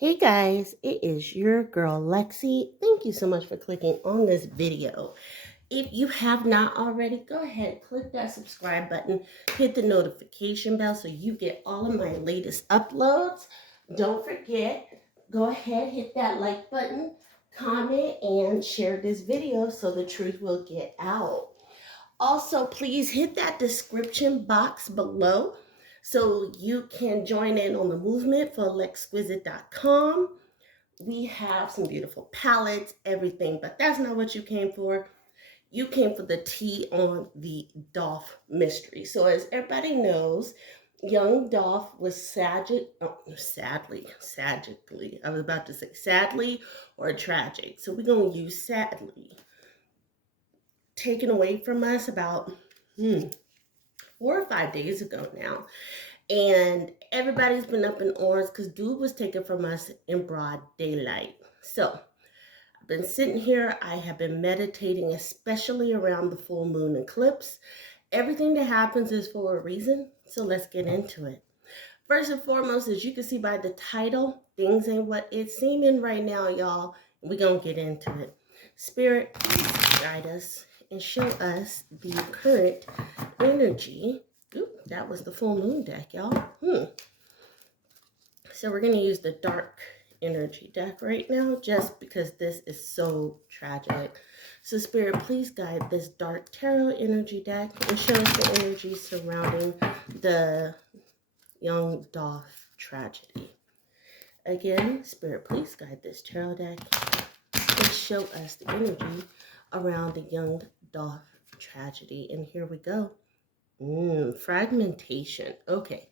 Hey guys, it is your girl Lexi. Thank you so much for clicking on this video. If you have not already, go ahead, click that subscribe button, hit the notification bell so you get all of my latest uploads. Don't forget, go ahead, hit that like button, comment, and share this video so the truth will get out. Also, please hit that description box below so you can join in on the movement for Lexquisite.com. We have some beautiful palettes, everything, but that's not what you came for. You came for the tea on the Dolph mystery. So as everybody knows, young Dolph was sadly, I was about to say sadly or tragic. So we're going to use sadly. Taken away from us about 4 or 5 days ago now. And everybody's been up in arms because dude was taken from us in broad daylight. So I've been sitting here. I have been meditating, especially around the full moon eclipse. Everything that happens is for a reason. So let's get into it. First and foremost, as you can see by the title, things ain't what it's seeming right now, y'all. We're going to get into it. Spirit, please guide us and show us the current energy. Ooh, that was the full moon deck, y'all. So we're going to use the dark energy deck right now just because this is so tragic. So Spirit, please guide this dark tarot energy deck and show us the energy surrounding the young Dolph tragedy. Again, Spirit, please guide this tarot deck and show us the energy around the young Dolph tragedy. And here we go. Fragmentation. Okay,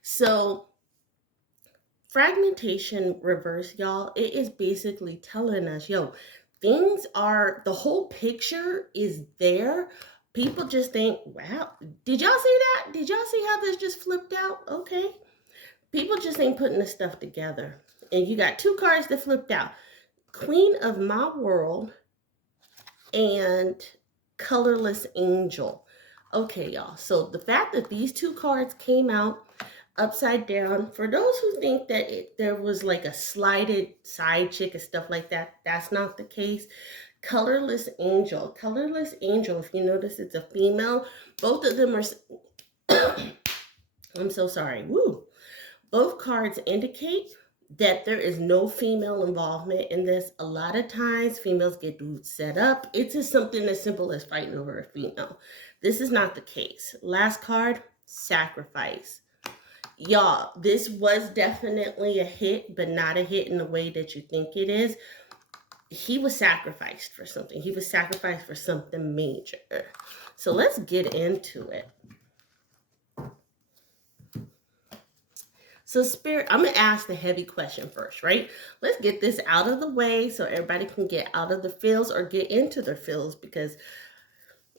so fragmentation reverse, y'all. It is basically telling us, yo, things are, the whole picture is there. People just think, wow, did y'all see that? Did y'all see how this just flipped out? Okay. People just ain't putting the stuff together. And you got two cards that flipped out. Queen of My World and Colorless Angel. Okay, y'all. So the fact that these two cards came out upside down, for those who think that there was like a slided side chick and stuff like that, that's not the case. Colorless Angel. Colorless Angel, if you notice, it's a female. Both of them are... I'm so sorry. Woo. Both cards indicate that there is no female involvement in this. A lot of times females get dudes set up. It's just something as simple as fighting over a female. This is not the case. Last card, sacrifice. Y'all, this was definitely a hit, but not a hit in the way that you think it is. He was sacrificed for something. He was sacrificed for something major. So let's get into it. So Spirit, I'm going to ask the heavy question first, right? Let's get this out of the way so everybody can get out of the feels or get into their feels, because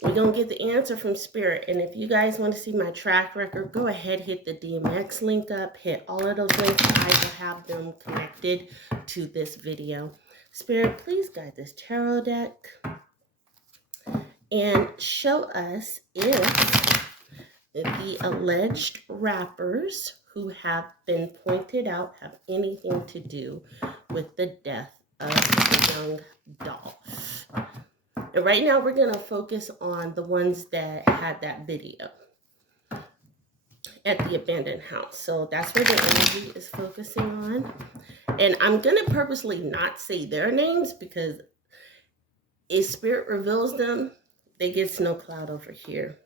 we're going to get the answer from Spirit. And if you guys want to see my track record, go ahead, hit the DMX link up, hit all of those links. I will have them connected to this video. Spirit, please guide this tarot deck and show us if the alleged rappers who have been pointed out have anything to do with the death of young Dolph. And right now we're going to focus on the ones that had that video at the abandoned house. So that's where the energy is focusing on. And I'm going to purposely not say their names because if Spirit reveals them, they get snow cloud over here.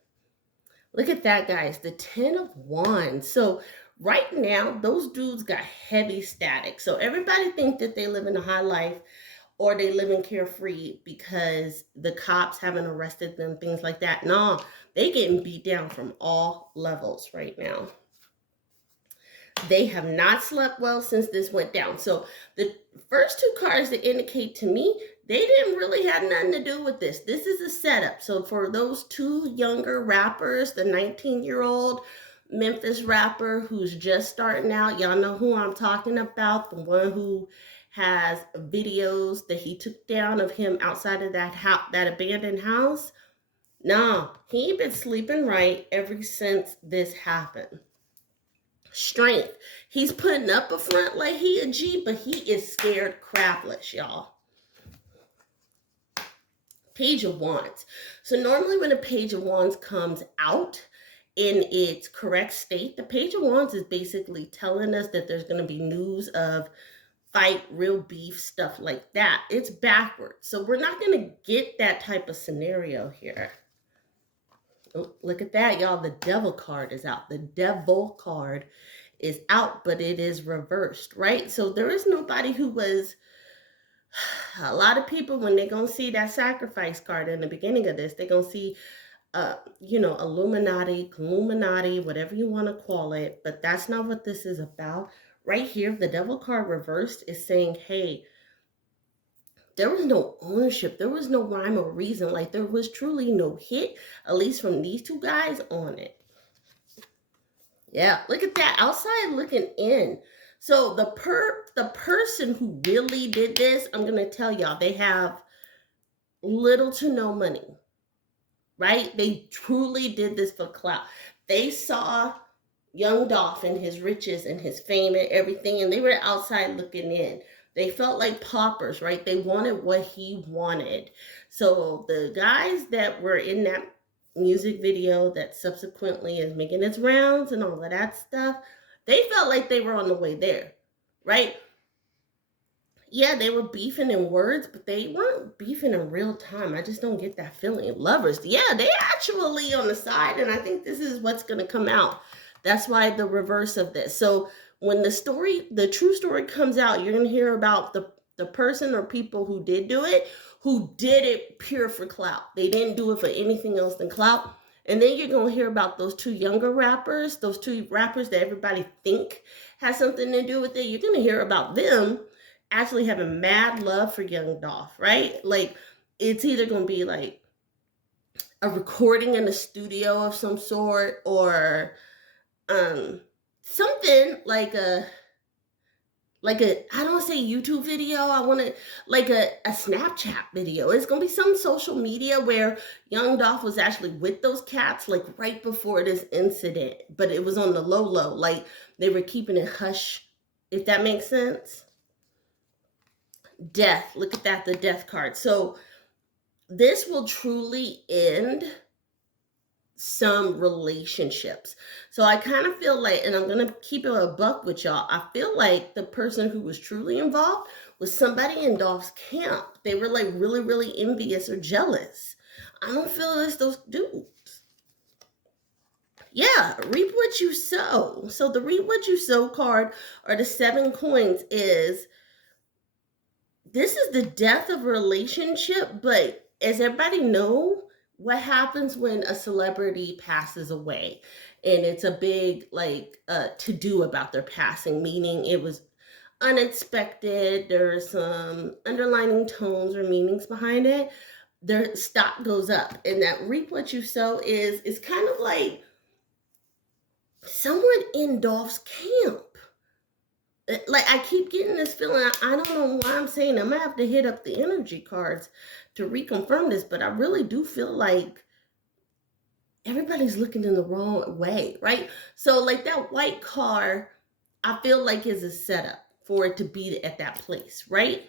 Look at that, guys, the 10 of Wands. So right now, those dudes got heavy static. So everybody think that they live in a high life or they live in carefree because the cops haven't arrested them, things like that. No, they getting beat down from all levels right now. They have not slept well since this went down. So the first two cards that indicate to me, they didn't really have nothing to do with this. This is a setup. So for those two younger rappers, the 19-year-old Memphis rapper who's just starting out, y'all know who I'm talking about, the one who has videos that he took down of him outside of that abandoned house. No, he ain't been sleeping right ever since this happened. Strength. He's putting up a front like he a G, but he is scared crapless, y'all. Page of Wands. So normally when a Page of Wands comes out in its correct state, the Page of Wands is basically telling us that there's going to be news of fight, real beef, stuff like that. It's backwards. So we're not going to get that type of scenario here. Oh, look at that, y'all. The Devil card is out. The Devil card is out, but it is reversed, right? So there is nobody who was... A lot of people, when they're going to see that sacrifice card in the beginning of this, they're going to see, Illuminati, whatever you want to call it. But that's not what this is about. Right here, the Devil card reversed is saying, hey, there was no ownership. There was no rhyme or reason. Like, there was truly no hit, at least from these two guys, on it. Yeah, look at that. Outside looking in. So the person who really did this, I'm going to tell y'all, they have little to no money, right? They truly did this for clout. They saw young Dolph and his riches and his fame and everything, and they were outside looking in. They felt like paupers, right? They wanted what he wanted. So the guys that were in that music video that subsequently is making its rounds and all of that stuff, they felt like they were on the way there, right? Yeah, they were beefing in words, but they weren't beefing in real time. I just don't get that feeling. Lovers, yeah, they actually on the side, and I think this is what's going to come out. That's why the reverse of this. So when the true story comes out, you're going to hear about the person or people who did do it, who did it pure for clout. They didn't do it for anything else than clout. And then you're going to hear about those two younger rappers, those two rappers that everybody think has something to do with it. You're going to hear about them actually having mad love for young Dolph, right? Like, it's either going to be like a recording in a studio of some sort, or something like a I don't say YouTube video, I want to like a Snapchat video. It's gonna be some social media where young Dolph was actually with those cats like right before this incident, but it was on the low, like they were keeping it hush, if that makes sense. Death, look at that, the Death card. So this will truly end some relationships. So I kind of feel like, and I'm going to keep it a buck with y'all, I feel like the person who was truly involved was somebody in Dolph's camp. They were like really, really envious or jealous. I don't feel as those dudes. Yeah, reap what you sow. So the reap what you sow card, or the 7 coins, is this is the death of a relationship, but as everybody know, what happens when a celebrity passes away, and it's a big like to-do about their passing, meaning it was unexpected, there's some underlining tones or meanings behind it, their stock goes up. And that reap what you sow is kind of like someone in Dolph's camp. Like, I keep getting this feeling. I don't know why I'm saying I'm gonna have to hit up the energy cards to reconfirm this, but I really do feel like everybody's looking in the wrong way, right? So like that white car, I feel like is a setup for it to be at that place, right?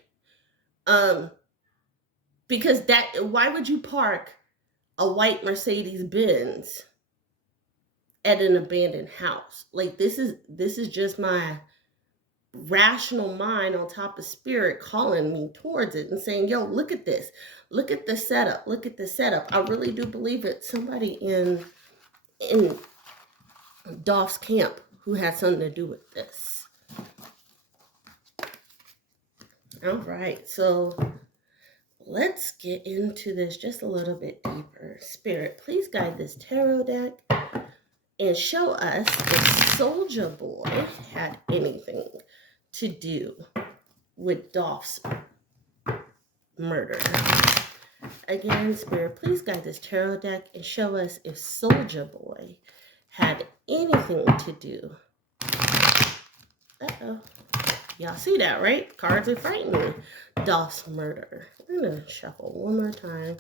Because why would you park a white Mercedes Benz at an abandoned house? Like, this is just my rational mind on top of spirit calling me towards it and saying, yo, look at this, look at the setup, look at the setup. I really do believe it's somebody in Dolph's camp who had something to do with this. All right, so let's get into this just a little bit deeper. Spirit, please guide this tarot deck and show us if Soldier Boy had anything to do with Dolph's murder. Again, Spirit, please guide this tarot deck and show us if Soldier Boy had anything to do. Uh-oh. Y'all see that, right? Cards are frightening me. Dolph's murder. I'm going to shuffle one more time.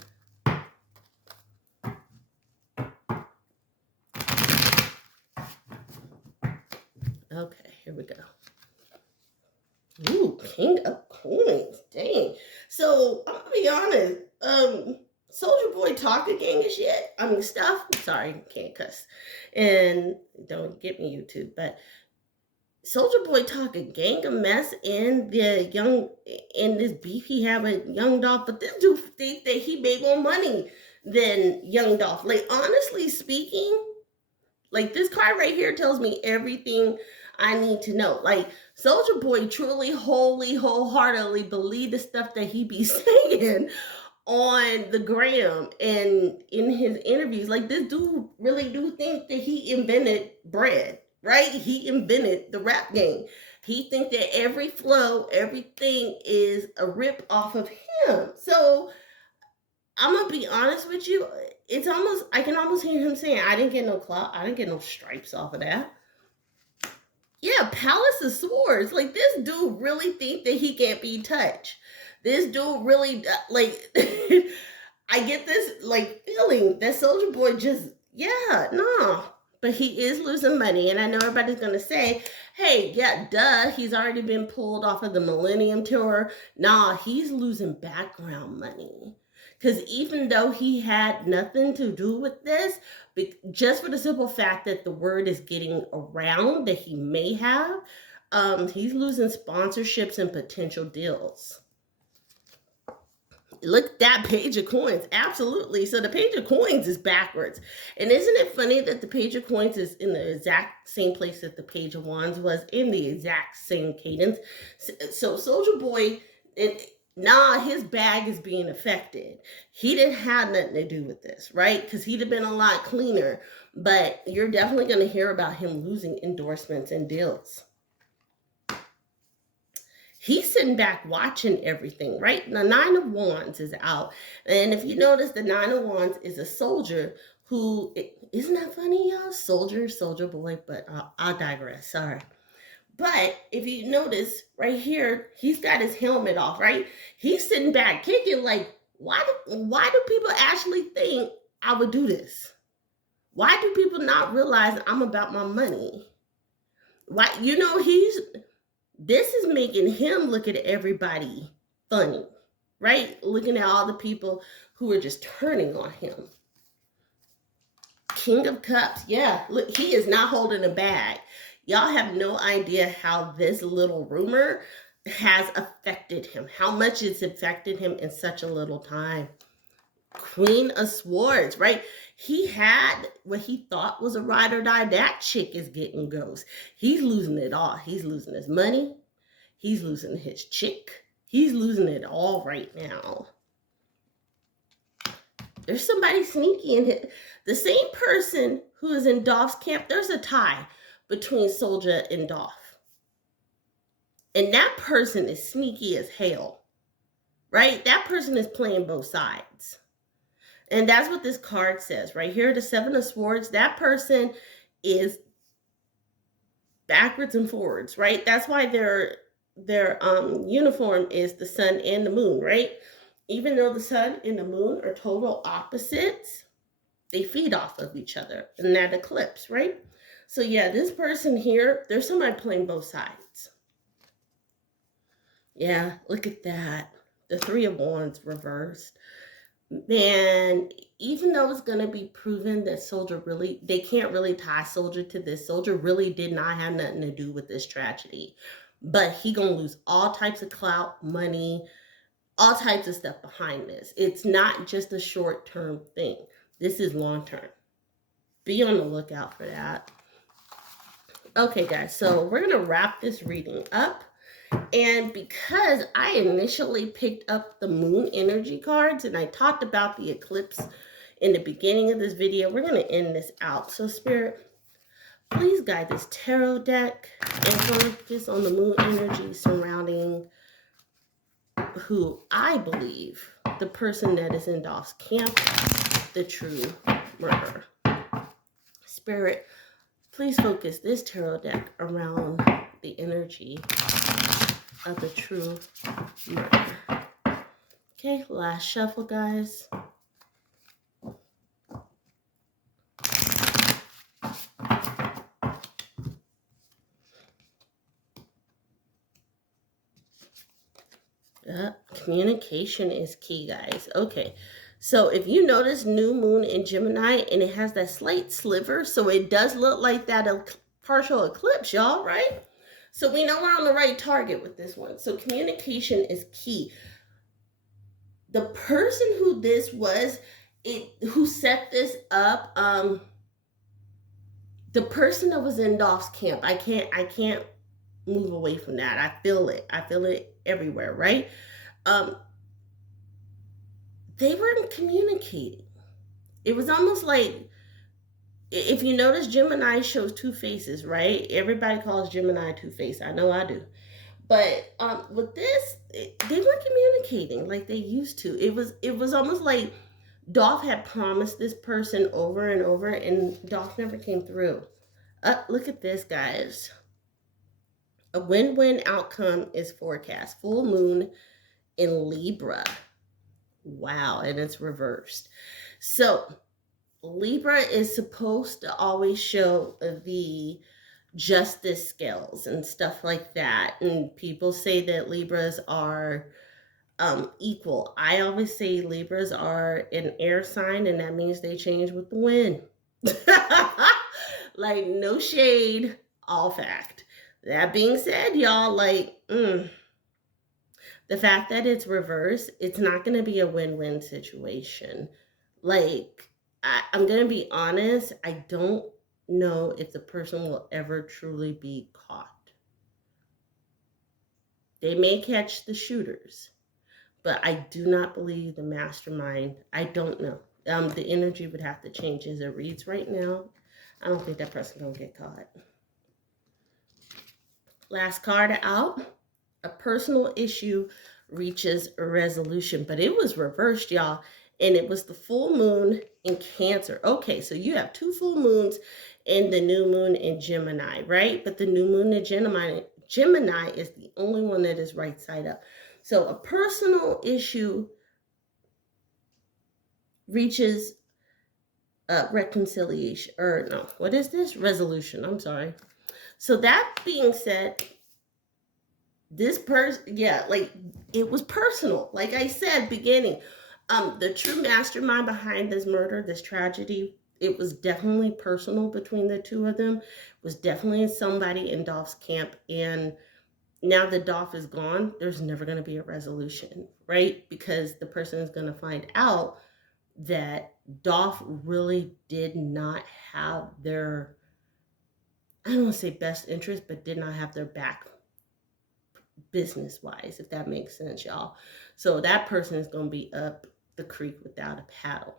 Okay, here we go. Ooh, King of Coins. Dang. So I'm gonna be honest. Soldier Boy talk a gang of shit. I mean stuff. Sorry, can't cuss. And don't get me YouTube, but Soldier Boy talk a gang of mess in this beef he had with Young Dolph, but this dude think that he made more money than Young Dolph. Like honestly speaking, like this card right here tells me everything I need to know. Like Soldier Boy truly, wholly, wholeheartedly believe the stuff that he be saying on the gram and in his interviews. Like this dude really do think that he invented bread, right? He invented the rap game. He think that every flow, everything is a rip off of him. So I'm gonna be honest with you. It's almost, I can almost hear him saying, I didn't get no clout. I didn't get no stripes off of that. Yeah, Palace of Swords. Like this dude really think that he can't be touched. This dude really like I get this like feeling that Soldier Boy just, yeah, no. But he is losing money, and I know everybody's gonna say, hey, yeah, duh, he's already been pulled off of the Millennium Tour. Nah, he's losing background money. Because even though he had nothing to do with this, just for the simple fact that the word is getting around that he may have, he's losing sponsorships and potential deals. Look at that page of coins. Absolutely. So the page of coins is backwards. And isn't it funny that the page of coins is in the exact same place that the page of wands was, in the exact same cadence? So Soldier Boy, his bag is being affected. He didn't have nothing to do with this, right? Because he'd have been a lot cleaner. But you're definitely going to hear about him losing endorsements and deals. He's sitting back watching everything, right? The Nine of Wands is out. And if you notice, the Nine of Wands is a soldier who, isn't that funny, y'all? Soldier boy, but I'll digress, sorry. But if you notice right here, he's got his helmet off, right? He's sitting back kicking like, why do people actually think I would do this? Why do people not realize I'm about my money? Why, this is making him look at everybody funny, right? Looking at all the people who are just turning on him. King of Cups, yeah, look, he is not holding a bag. Y'all have no idea how this little rumor has affected him, how much it's affected him in such a little time. Queen of Swords, right? He had what he thought was a ride or die. That chick is getting ghost. He's losing it all. He's losing his money. He's losing his chick. He's losing it all right now. There's somebody sneaky in it. The same person who is in Dolph's camp, there's a tie between Soldier and Dolph. And that person is sneaky as hell, right? That person is playing both sides. And that's what this card says right here, the Seven of Swords. That person is backwards and forwards, right? That's why their uniform is the sun and the moon, right? Even though the sun and the moon are total opposites, they feed off of each other in that eclipse, right? So yeah, this person here, there's somebody playing both sides. Yeah, look at that. The Three of Wands reversed. Man, even though it's going to be proven that Soldier really, they can't really tie Soldier to this. Soldier really did not have nothing to do with this tragedy. But he going to lose all types of clout, money, all types of stuff behind this. It's not just a short-term thing. This is long-term. Be on the lookout for that. Okay, guys, so we're going to wrap this reading up. And because I initially picked up the moon energy cards and I talked about the eclipse in the beginning of this video, we're going to end this out. So Spirit, please guide this tarot deck and focus on the moon energy surrounding who I believe the person that is in Dolph's camp, the true murderer. Spirit, please focus this tarot deck around the energy of the true murderer. Okay, last shuffle, guys. Communication is key, guys. Okay. So if you notice new moon in Gemini and it has that slight sliver, so it does look like that partial eclipse, y'all, right? So we know we're on the right target with this one. So communication is key. The person who this was, who set this up, the person that was in Dolph's camp, I can't move away from that. I feel it. I feel it everywhere, right? Um, they weren't communicating. It was almost like, if you notice, Gemini shows two faces, right? Everybody calls Gemini two-faced. I know I do. But with this, they weren't communicating like they used to. It was almost like Dolph had promised this person over and over, and Dolph never came through. Look at this, guys. A win-win outcome is forecast. Full moon in Libra. Wow, and it's reversed. So Libra is supposed to always show the justice scales and stuff like that. And people say that Libras are equal. I always say Libras are an air sign, and that means they change with the wind. Like, no shade, all fact. That being said, y'all, like, the fact that it's reversed, it's not going to be a win-win situation. Like, I'm going to be honest, I don't know if the person will ever truly be caught. They may catch the shooters, but I do not believe the mastermind. I don't know. The energy would have to change as it reads right now. I don't think that person gonna get caught. Last card out. A personal issue reaches a resolution, but it was reversed, y'all. And it was the full moon in Cancer. Okay, so you have two full moons and the new moon in Gemini, right? But the new moon in Gemini is the only one that is right side up. So a personal issue reaches reconciliation, or no, what is this? Resolution, I'm sorry. So that being said, this person, yeah, like, it was personal. Like I said, beginning, the true mastermind behind this murder, this tragedy, it was definitely personal between the two of them. It was definitely somebody in Dolph's camp. And now that Dolph is gone, there's never going to be a resolution, right? Because the person is going to find out that Dolph really did not have their, I don't want to say best interest, but did not have their back business-wise, if that makes sense, y'all. So that person is going to be up the creek without a paddle.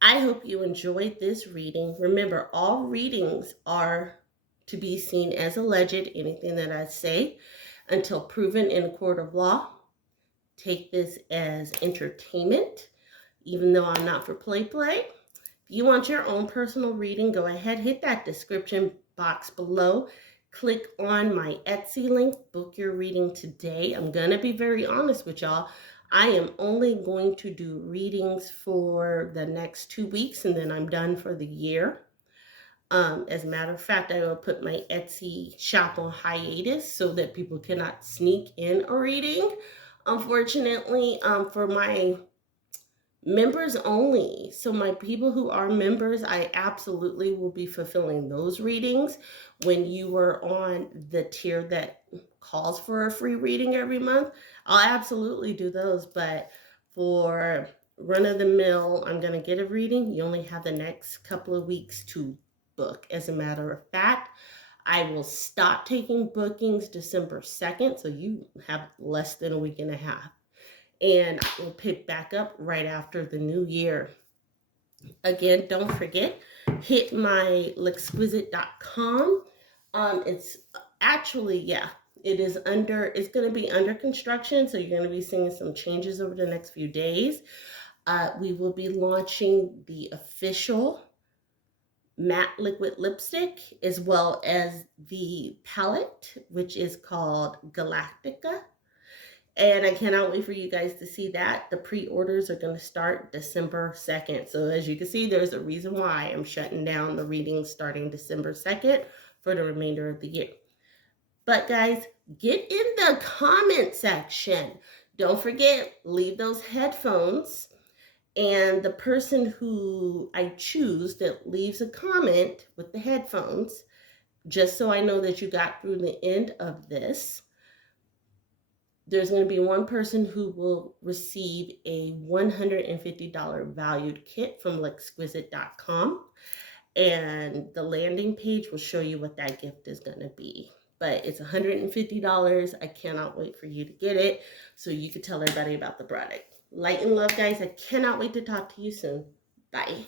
I hope you enjoyed this reading. Remember, all readings are to be seen as alleged. Anything that I say, until proven in a court of law, take this as entertainment, even though I'm not for play. If you want your own personal reading, go ahead, hit that description box below. Click on my Etsy link, book your reading today. I'm going to be very honest with y'all. I am only going to do readings for the next 2 weeks, and then I'm done for the year. As a matter of fact, I will put my Etsy shop on hiatus so that people cannot sneak in a reading. Unfortunately, for my members only. So my people who are members, I absolutely will be fulfilling those readings. When you are on the tier that calls for a free reading every month, I'll absolutely do those. But for run-of-the-mill, I'm going to get a reading, you only have the next couple of weeks to book. As a matter of fact, I will stop taking bookings December 2nd, so you have less than a week and a half. And we'll pick back up right after the new year. Again, don't forget, hit my l'exquisite.com. It's actually, yeah, it's going to be under construction, so you're going to be seeing some changes over the next few days. We will be launching the official matte liquid lipstick, as well as the palette, which is called Galactica. And I cannot wait for you guys to see that. The pre-orders are going to start December 2nd. So as you can see, there's a reason why I'm shutting down the readings starting December 2nd for the remainder of the year. But guys, get in the comment section. Don't forget, leave those headphones. And the person who I choose that leaves a comment with the headphones, just so I know that you got through the end of this, there's going to be one person who will receive a $150 valued kit from L'Exquisite.com. And the landing page will show you what that gift is going to be. But it's $150. I cannot wait for you to get it so you can tell everybody about the product. Light and love, guys. I cannot wait to talk to you soon. Bye.